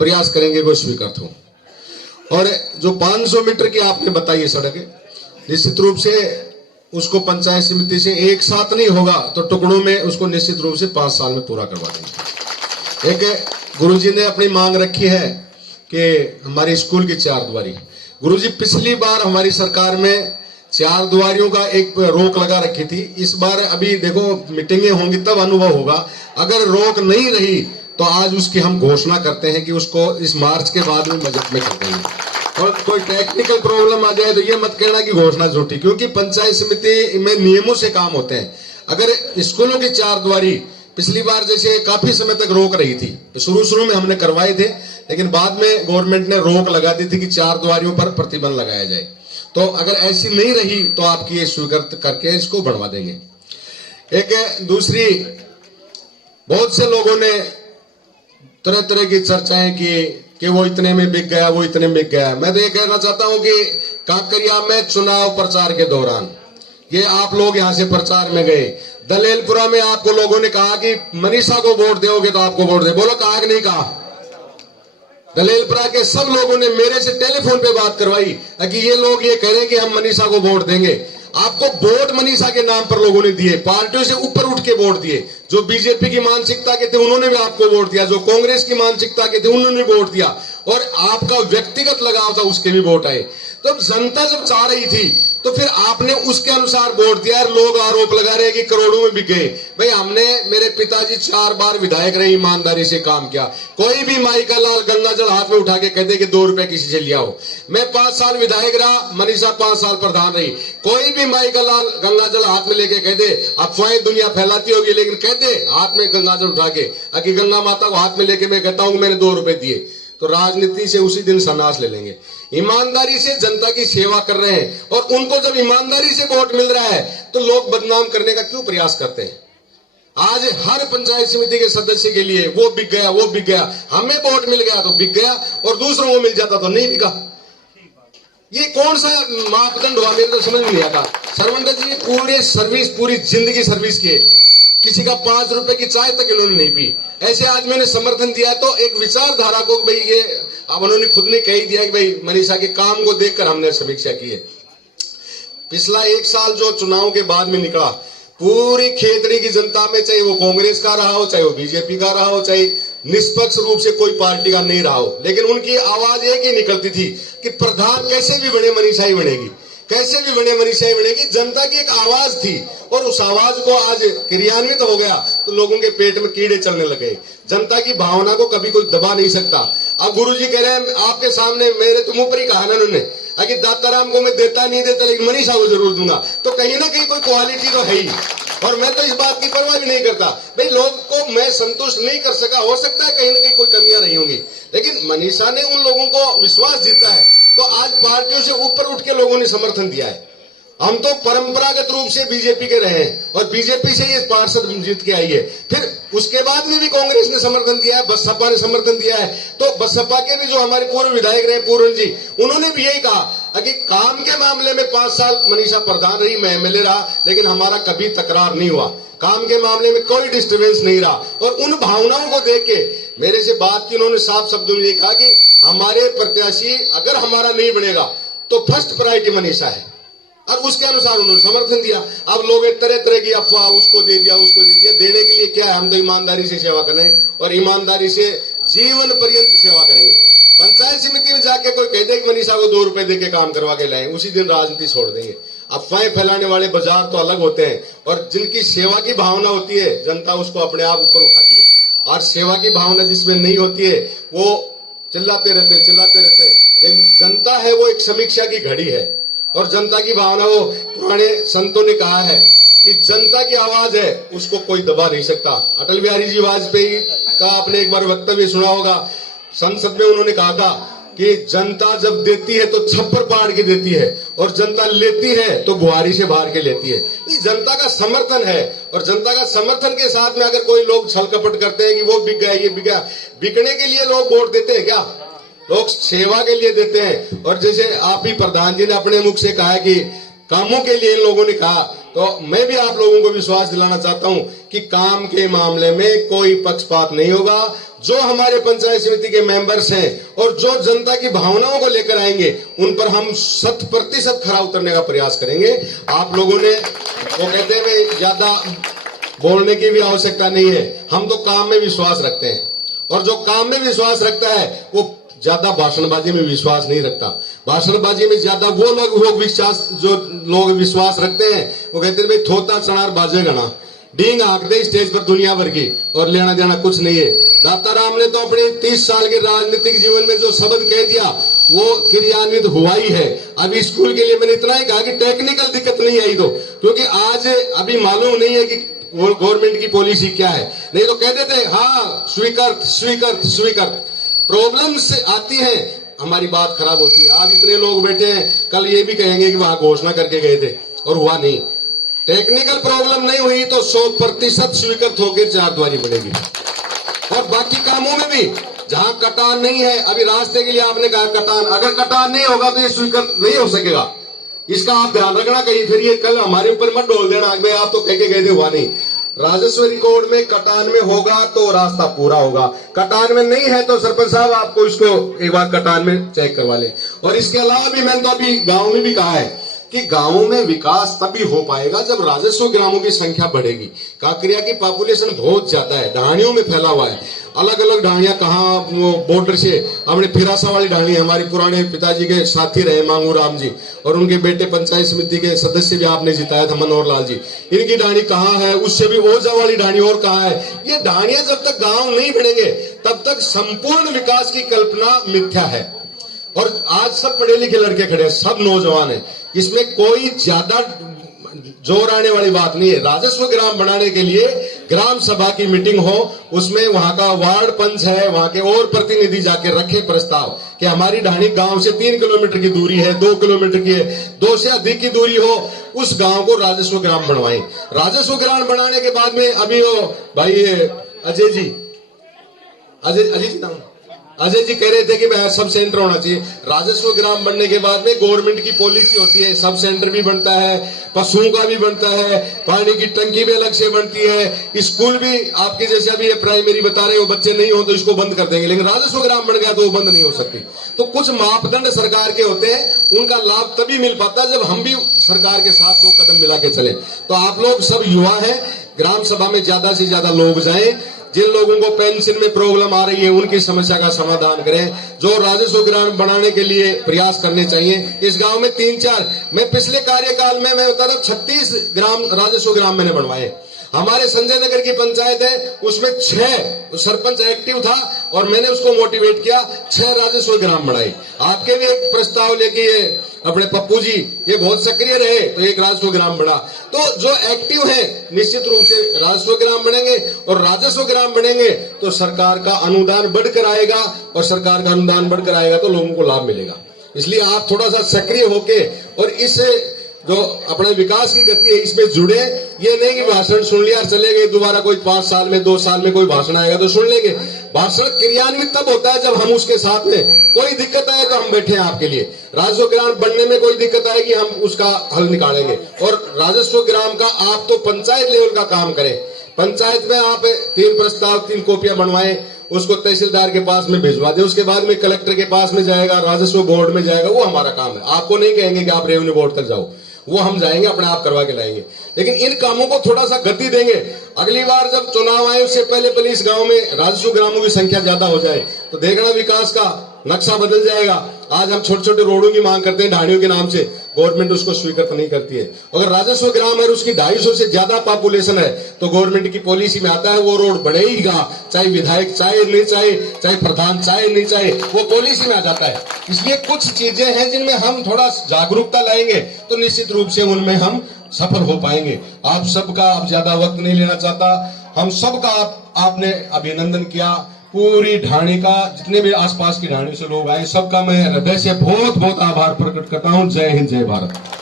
प्रयास करेंगे वो स्वीकृत हो। और जो 500 मीटर की आपने बताई है सड़क, निश्चित रूप से उसको पंचायत समिति से एक साथ नहीं होगा तो टुकड़ों में उसको निश्चित रूप से 5 साल में पूरा करवा देंगे। एक गुरुजी ने अपनी मांग रखी है कि हमारी स्कूल की 4 दीवारी, गुरुजी पिछली बार हमारी सरकार में 4 दीवारियों का एक रोक लगा रखी थी। इस बार अभी देखो मीटिंगें होंगी तब अनुभव होगा। अगर रोक नहीं रही तो आज उसकी हम घोषणा करते हैं कि उसको इस मार्च के बाद में बजट में कर देंगे। और कोई टेक्निकल प्रॉब्लम आ जाए तो ये मत कहना कि घोषणा झूठी, क्योंकि पंचायत समिति में नियमों से काम होते हैं। अगर स्कूलों की 4 दीवारी पिछली बार जैसे काफी समय तक रोक रही थी, तो शुरू में हमने करवाए थे, लेकिन बाद में गवर्नमेंट ने रोक लगा दी थी कि 4 दीवारियों पर प्रतिबंध लगाया जाए। तो अगर ऐसी नहीं रही तो आपकी ये स्वीकृत करके इसको बढ़वा देंगे। एक दूसरी, बहुत से लोगों ने तरह तरह की चर्चाएं की कि वो इतने में बिक गया, वो इतने में बिक गया। मैं तो ये कहना चाहता हूं कि काकरिया में चुनाव प्रचार के दौरान ये आप लोग यहां से प्रचार में गए, दलेलपुरा में आपको लोगों ने कहा कि मनीषा को वोट दोगे तो आपको वोट दे, बोलो कहा कि नहीं कहा? दलेलपुरा के सब लोगों ने मेरे से टेलीफोन पे बात करवाई कि ये लोग ये कह रहे हैं कि हम मनीषा को वोट देंगे। आपको वोट मनीषा के नाम पर लोगों ने दिए, पार्टियों से ऊपर उठ के वोट दिए। जो बीजेपी की मानसिकता के थे उन्होंने भी आपको वोट दिया, जो कांग्रेस की मानसिकता के थे उन्होंने वोट दिया, और आपका व्यक्तिगत लगाव था उसके भी वोट आए। तो जनता जब चाह रही थी तो फिर आपने उसके अनुसार वोट दिया। लोग आरोप लगा रहे हैं कि करोड़ों में बिक गए। भाई हमने, मेरे पिताजी 4 बार विधायक रहे, ईमानदारी से काम किया। कोई भी माई का लाल गंगा जल हाथ में उठा के कहते कि 2 रुपए किसी से लिया हो। मैं 5 साल विधायक रहा, मनीषा 5 साल प्रधान रही। कोई भी माई का लाल गंगा जल हाथ में लेके कहते, अफवाहें दुनिया फैलाती होगी लेकिन कहते हाथ में गंगा जल उठा के कि गंगा माता को हाथ में लेके मैं कहता हूं मैंने 2 रुपए दिए, तो राजनीति से उसी दिन सन्यास ले लेंगे। ईमानदारी से जनता की सेवा कर रहे हैं और उनको जब ईमानदारी से वोट मिल रहा है तो लोग बदनाम करने का क्यों प्रयास करते हैं? आज हर पंचायत समिति के सदस्य के लिए वो बिक गया, वो बिक गया। हमें वोट मिल गया तो बिक गया और दूसरों को मिल जाता तो नहीं बिका। ये कौन सा मापदंड हुआ? मेरे तो समझ में नहीं आता। सरवंडा जी पूरे सर्विस, पूरी जिंदगी सर्विस किए, किसी का 5 रुपए की चाय तक इन्होंने नहीं पी। ऐसे आज मैंने समर्थन दिया तो एक विचारधारा को, भाई ये अब उन्होंने खुद ने कह दिया कि भाई मनीषा के काम को देखकर हमने समीक्षा की है। पिछला 1 साल जो चुनाव के बाद में निकला, पूरी खेतड़ी की जनता में, चाहे वो कांग्रेस का रहा हो, चाहे वो बीजेपी का रहा हो, चाहे निष्पक्ष रूप से कोई पार्टी का नहीं रहा हो, लेकिन उनकी आवाज एक ही निकलती थी कि प्रधान कैसे भी बने मनीषा ही बनेगी, कैसे भी बने मनीषा ही बनेगी। जनता की एक आवाज थी और उस आवाज को आज क्रियान्वित हो गया तो लोगों के पेट में कीड़े चलने लगे। जनता की भावना को कभी कोई दबा नहीं सकता। अब गुरुजी कह रहे हैं आपके सामने, मेरे तो मुंह पर ही कहा ना उन्होंने कि दाताराम को मैं देता नहीं देता लेकिन मनीषा को जरूर दूंगा, तो कहीं ना कहीं कोई क्वालिटी तो है ही। और मैं तो इस बात की परवाह भी नहीं करता, भाई लोग को मैं संतुष्ट नहीं कर सका, हो सकता है कहीं ना कहीं कोई कमियां रही होंगी, लेकिन मनीषा ने उन लोगों को विश्वास जीता है तो आज पार्टियों से ऊपर उठ के लोगों ने समर्थन दिया है। हम तो परंपरागत रूप से बीजेपी के रहे हैं और बीजेपी से ये पार्षद जीत के आई है। फिर उसके बाद में भी कांग्रेस ने समर्थन दिया है, बसपा ने समर्थन दिया है। तो बसपा के भी जो हमारे पूर्व विधायक रहे पूरन जी, उन्होंने भी यही कहा कि काम के मामले में 5 साल मनीषा प्रधान रही, मैं एमएलए रहा, लेकिन हमारा कभी तकरार नहीं हुआ, काम के मामले में कोई डिस्टर्बेंस नहीं रहा। और उन भावनाओं को देख के मेरे से बात की, उन्होंने साफ शब्दों में कहा कि हमारे प्रत्याशी अगर हमारा नहीं बनेगा तो फर्स्ट प्रायोरिटी मनीषा है, और उसके अनुसार उन्होंने समर्थन दिया। अब लोग तरह तरह की अफवाह, उसको दे दिया, उसको दे दिया। देने के लिए क्या है? हम तो ईमानदारी से सेवा करें और ईमानदारी से जीवन पर्यंत सेवा करेंगे। पंचायत समिति में जाके कोई कह दे कि मनीषा को 2 रुपए दे के काम करवा के लाए, उसी दिन राजनीति छोड़ देंगे। अफवाहें फैलाने वाले बाजार तो अलग होते हैं और जिनकी सेवा की भावना होती है जनता उसको अपने आप ऊपर उठाती है, और सेवा की भावना जिसमें नहीं होती है वो चिल्लाते रहते हैं। लेकिन जनता है वो एक समीक्षा की घड़ी है और जनता की भावना, वो पुराने संतों ने कहा है कि जनता की आवाज है उसको कोई दबा नहीं सकता। अटल बिहारी जी वाजपेयी का आपने एक बार वक्तव्य सुना होगा, संसद में उन्होंने कहा था कि जनता जब देती है तो छप्पर पाड़ के देती है और जनता लेती है तो बुहारी से बाहर के लेती है। ये जनता का समर्थन है और जनता का समर्थन के साथ में अगर कोई लोग छल कपट करते हैं कि वो बिक गया, ये बिक गया, बिकने के लिए लोग वोट देते हैं क्या? लोग सेवा के लिए देते हैं। और जैसे आप ही प्रधान जी ने अपने मुख से कहा कि कामों के लिए इन लोगों ने कहा, तो मैं भी आप लोगों को विश्वास दिलाना चाहता हूं कि काम के मामले में कोई पक्षपात नहीं होगा। जो हमारे पंचायत समिति के मेंबर्स हैं और जो जनता की भावनाओं को लेकर आएंगे, उन पर हम 100% खरा उतरने का प्रयास करेंगे। आप लोगों ने वो कहते हैं ज्यादा बोलने की भी आवश्यकता नहीं है, हम तो काम में विश्वास रखते हैं, और जो काम में विश्वास रखता है वो ज्यादा भाषणबाजी में विश्वास नहीं रखता। भाषणबाजी में ज्यादा वो लोग विश्वास रखते हैं, वो कहते हैं भाई थोता चनार बाजेगा ना, डींग हाँक दे स्टेज पर दुनिया भर की, और लेना देना कुछ नहीं है। दाताराम ने तो अपने 30 साल के राजनीतिक जीवन में जो शब्द कह दिया वो क्रियान्वित हुआ ही है। अभी स्कूल के लिए मैंने इतना ही कहा कि टेक्निकल दिक्कत नहीं आई तो, क्योंकि आज अभी मालूम नहीं है कि गवर्नमेंट की पॉलिसी क्या है, नहीं तो कह देते हाँ स्वीकृत स्वीकृत स्वीकृत। प्रॉब्लम्स आती है, हमारी बात खराब होती है। आज इतने लोग बैठे हैं, कल ये भी कहेंगे कि वहां घोषणा करके गए थे और हुआ नहीं। टेक्निकल प्रॉब्लम नहीं हुई तो 100% स्वीकृत होकर चारद्वारी बनेगी। और बाकी कामों में भी जहां कटान नहीं है, अभी रास्ते के लिए आपने कहा कटान, अगर कटान नहीं होगा तो ये स्वीकृत नहीं हो सकेगा। इसका आप ध्यान रखना, कहीं फिर ये कल हमारे ऊपर मत डोल देना भाई आप तो कह के गए थे, हुआ नहीं। राजस्व रिकॉर्ड में कटान में होगा तो रास्ता पूरा होगा, कटान में नहीं है तो सरपंच साहब आपको इसको एक बार कटान में चेक करवा ले। और इसके अलावा भी मैंने तो अभी गांव में भी कहा है कि गांवों में विकास तभी हो पाएगा जब राजस्व ग्रामों की संख्या बढ़ेगी। काकरिया की पॉपुलेशन बहुत ज्यादा है, ढाणियों में फैला हुआ है, अलग अलग ढाणियां, कहाँ बॉर्डर से अपने फिरासा वाली ढाणी, हमारे पुराने पिताजी के साथी रहे मांगू राम जी, और उनके बेटे पंचायत समिति के सदस्य भी आपने जिताया था मनोहर लाल जी, इनकी ढाणी कहाँ है, उससे भी ओझा वाली ढाणी और कहाँ है। ये ढाणियां जब तक गांव नहीं बनेंगे तब तक संपूर्ण विकास की कल्पना मिथ्या है। और आज सब पढ़े लिखे लड़के खड़े हैं, सब नौजवान हैं, इसमें कोई ज्यादा जोर आने वाली बात नहीं है। राजस्व ग्राम बनाने के लिए ग्राम सभा की मीटिंग हो, उसमें वहां का वार्ड पंच है, वहां के और प्रतिनिधि जाके रखे प्रस्ताव कि हमारी ढाणी गांव से 3 किलोमीटर की दूरी है, 2 किलोमीटर की है, 2 से अधिक की दूरी हो, उस गांव को राजस्व ग्राम बनवाएं। राजस्व ग्राम बनाने के बाद में अभी वो भाई अजय जी नाम अजय जी कह रहे थे कि सब सेंटर होना चाहिए। राजस्व ग्राम बनने के बाद में गवर्नमेंट की पॉलिसी होती है, सब सेंटर भी बनता है, पशुओं का भी बनता है, पानी की टंकी भी अलग से बनती है, स्कूल भी आपके जैसे अभी ये प्राइमरी बता रहे हो बच्चे नहीं हो तो इसको बंद कर देंगे, लेकिन राजस्व ग्राम बन गया तो वो बंद नहीं हो सकती। तो कुछ मापदंड सरकार के होते हैं, उनका लाभ तभी मिल पाता है जब हम भी सरकार के साथ 2 कदम मिला के चले। तो आप लोग सब युवा है, ग्राम सभा में ज्यादा से ज्यादा लोग जाएं, जिन लोगों को पेंशन में प्रॉब्लम आ रही है उनकी समस्या का समाधान करें, जो राजस्व ग्राम बनाने के लिए प्रयास करने चाहिए। इस गांव में 3-4 मैं पिछले कार्यकाल में मैं बता रहा हूं 36 ग्राम राजस्व ग्राम मैंने बनवाए। हमारे संजय नगर की पंचायत है, उसमें 6 सरपंच एक्टिव था और मैंने उसको मोटिवेट किया, 6 राजस्व ग्राम बनाए। आपके भी एक प्रस्ताव लेके अपने पप्पू जी ये बहुत सक्रिय रहे तो एक राजस्व ग्राम बना। तो जो एक्टिव है निश्चित रूप से राजस्व ग्राम बनेंगे, और राजस्व ग्राम बनेंगे तो सरकार का अनुदान बढ़कर आएगा, और सरकार का अनुदान बढ़कर आएगा तो लोगों को लाभ मिलेगा। इसलिए आप थोड़ा सा सक्रिय होके और इस जो अपने विकास की गति है इसमें जुड़े। ये नहीं कि भाषण सुन लिया और चले गए, दोबारा कोई 5 साल में 2 साल में कोई भाषण आएगा तो सुन लेंगे। भाषण क्रियान्वित तब होता है जब हम उसके साथ में, कोई दिक्कत आए तो हम बैठे हैं आपके लिए। राजस्व ग्राम बनने में कोई दिक्कत आएगी हम उसका हल निकालेंगे। और राजस्व ग्राम का आप तो पंचायत लेवल का काम करें, पंचायत में आप 3 प्रस्ताव 3 कॉपियां बनवाएं, उसको तहसीलदार के पास में भिजवा दे, उसके बाद में कलेक्टर के पास में जाएगा, राजस्व बोर्ड में जाएगा, वो हमारा काम है। आपको नहीं कहेंगे कि आप रेवेन्यू बोर्ड तक जाओ, वो हम जाएंगे अपने आप करवा के लाएंगे, लेकिन इन कामों को थोड़ा सा गति देंगे। अगली बार जब चुनाव आए उससे पहले इस गांव में राजस्व ग्रामों की संख्या ज्यादा हो जाए तो देखना विकास का नक्शा बदल जाएगा। आज हम छोटे छोटे रोडों की मांग करते हैं ढाणियों के नाम से, गवर्नमेंट उसको स्वीकृत नहीं करती है। अगर राजस्व ग्राम है उसकी 250 से ज्यादा पॉपुलेशन है तो गवर्नमेंट की पॉलिसी में आता है वो रोड बढ़ेगा, चाहे विधायक चाहे नहीं चाहे, चाहे प्रधान चाहे नहीं चाहे, वो पॉलिसी में आ जाता है। इसलिए कुछ चीजें हैं जिनमें हम थोड़ा जागरूकता लाएंगे तो निश्चित रूप से उनमें हम सफल हो पाएंगे। आप सबका अब ज्यादा वक्त नहीं लेना चाहता, हम सबका आपने अभिनंदन किया, पूरी ढाणी का, जितने भी आसपास की ढाणी से लोग आए सबका मैं हृदय से बहुत बहुत आभार प्रकट करता हूं। जय हिंद, जय भारत।